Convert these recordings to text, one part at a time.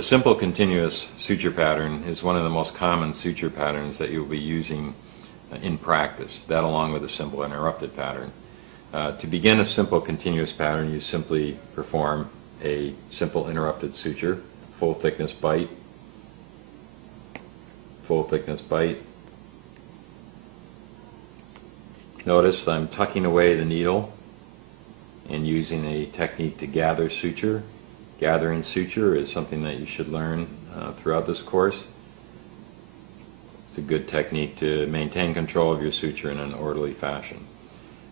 The simple continuous suture pattern is one of the most common suture patterns that you'll be using in practice, that along with a simple interrupted pattern. To begin a simple continuous pattern, you simply perform a simple interrupted suture, full thickness bite, full thickness bite. Notice I'm tucking away the needle and using a technique to gather suture. Gathering suture is something that you should learn throughout this course. It's a good technique to maintain control of your suture in an orderly fashion.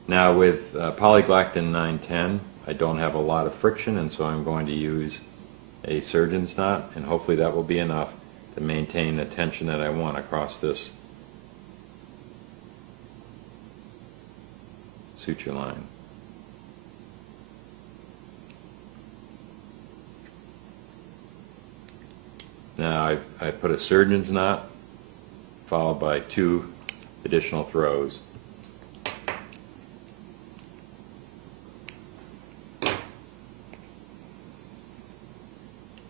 Now with polyglactin 910, I don't have a lot of friction, and so I'm going to use a surgeon's knot, and hopefully that will be enough to maintain the tension that I want across this suture line. Now I've put a surgeon's knot followed by 2 additional throws.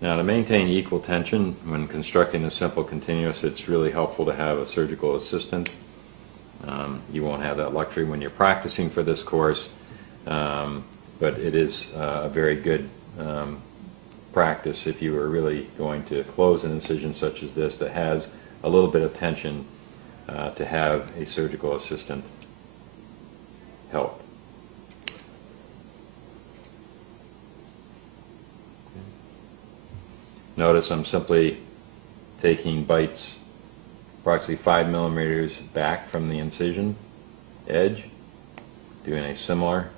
Now to maintain equal tension when constructing a simple continuous, it's really helpful to have a surgical assistant. You won't have that luxury when you're practicing for this course, but it is a very good practice if you are really going to close an incision such as this that has a little bit of tension, to have a surgical assistant help. Notice I'm simply taking bites approximately 5 millimeters back from the incision edge, doing a similar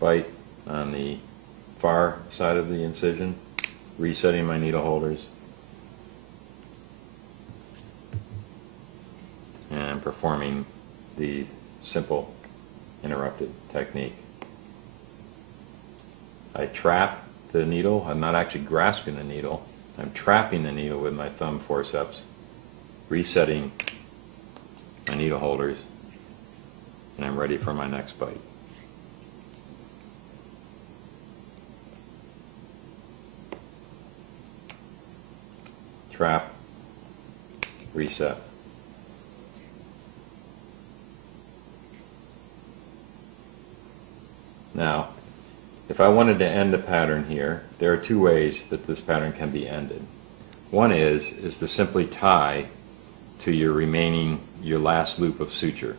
bite on the far side of the incision, resetting my needle holders, and performing the simple interrupted technique. I trap the needle. I'm not actually grasping the needle. I'm trapping the needle with my thumb forceps, resetting my needle holders, and I'm ready for my next bite. Trap, reset. Now, if I wanted to end the pattern here, there are 2 ways that this pattern can be ended. One is to simply tie to your last loop of suture,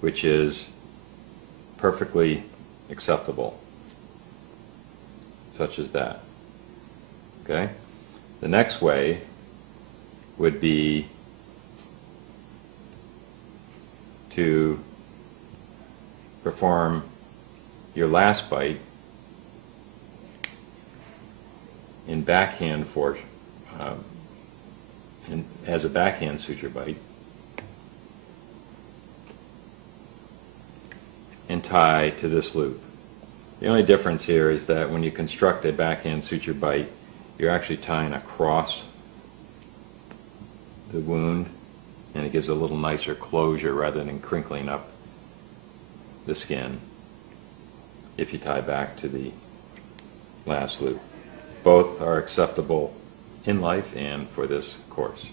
which is perfectly acceptable, such as that. Okay? The next way would be to perform your last bite in backhand as a backhand suture bite, and tie to this loop. The only difference here is that when you construct a backhand suture bite, you're actually tying across the wound, and it gives a little nicer closure rather than crinkling up the skin if you tie back to the last loop. Both are acceptable in life and for this course.